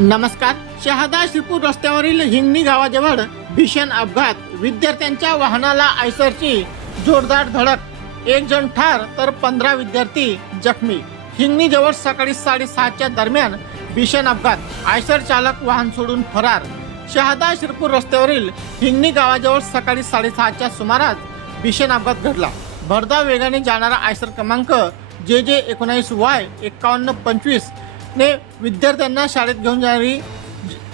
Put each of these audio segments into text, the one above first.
नमस्कार. शहादा श्रीपूर रस्त्यावरील हिंगणी गावाजवळ भीषण अपघात. विद्यार्थ्यांच्या वाहनाला आयसरची जोरदार धडक. एक जण ठार तर पंधरा विद्यार्थी जखमी. हिंगणी जवळ सकाळी साडेसहाच्या दरम्यान भीषण अपघात. आयसर चालक वाहन सोडून फरार. शहादा शिरपूर रस्त्यावरील हिंगणी गावाजवळ सकाळी साडेसहाच्या सुमारास भीषण अपघात घडला. भरधाव वेगाने जाणारा आयसर क्रमांक जे जे एकोणावीस वाय एकावन्न पंचवीस ने विद्यार्थ्यांना शाळेत घेऊन जाणारी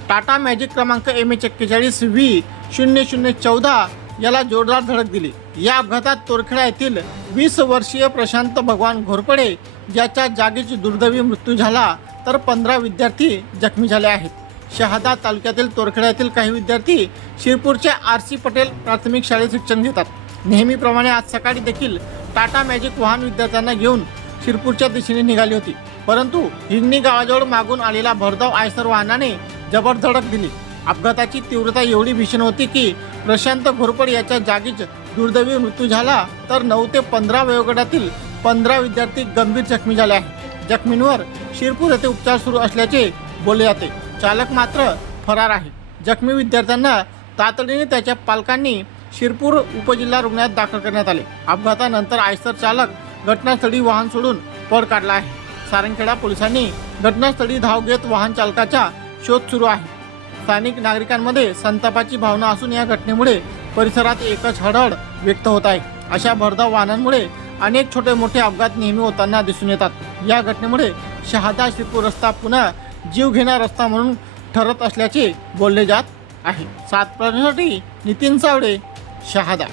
टाटा मॅजिक क्रमांक एम एच एक्केचाळीस व्ही शून्य शून्य चौदा याला जोरदार धडक दिली. या अपघातात तोरखेडा येथील वीस वर्षीय प्रशांत भगवान घोरपडे ज्याच्या जागीच दुर्दैवी मृत्यू झाला तर पंधरा विद्यार्थी जखमी झाले आहेत. शहादा तालुक्यातील तोरखेडा येथील काही विद्यार्थी शिरपूरच्या आर सी पटेल प्राथमिक शाळेत शिक्षण घेतात. नेहमीप्रमाणे आज सकाळी देखील टाटा मॅजिक वाहन विद्यार्थ्यांना घेऊन शिरपूरच्या दिशेने निघाली होती. परंतु हिंगणी गावाजवळ मागून आलेल्या भरधाव आयसर वाहनाने जबर धडक दिली. अपघाताची तीव्रता एवढी भीषण होती की प्रशांत घोरपड याच्या जागीच दुर्दैवी मृत्यू झाला तर नऊ ते पंधरा वयोगटातील पंधरा विद्यार्थी गंभीर जखमी झाले आहेत. जखमींवर शिरपूर येथे उपचार सुरू असल्याचे बोलले जाते. चालक मात्र फरार आहे. जखमी विद्यार्थ्यांना तातडीने त्याच्या पालकांनी शिरपूर उपजिल्हा रुग्णालयात दाखल करण्यात आले. अपघातानंतर आयसर चालक घटनास्थळी वाहन सोडून पळ काढला आहे. सारंगखेडा पोलिसांनी घटनास्थळी धाव घेत वाहन चालकाचा शोध सुरू आहे. स्थानिक नागरिकांमध्ये संतापाची भावना असून या घटनेमुळे परिसरात एकच हळहळ व्यक्त होत आहे. अशा भरधाव वाहनांमुळे अनेक छोटे मोठे अपघात नेहमी होताना दिसून येतात. या घटनेमुळे शहादा शिरपूर रस्ता पुन्हा जीवघेणा रस्ता म्हणून ठरत असल्याचे बोलले जात आहे. सात प्रश्नासाठी नितीन चावडे शहादा.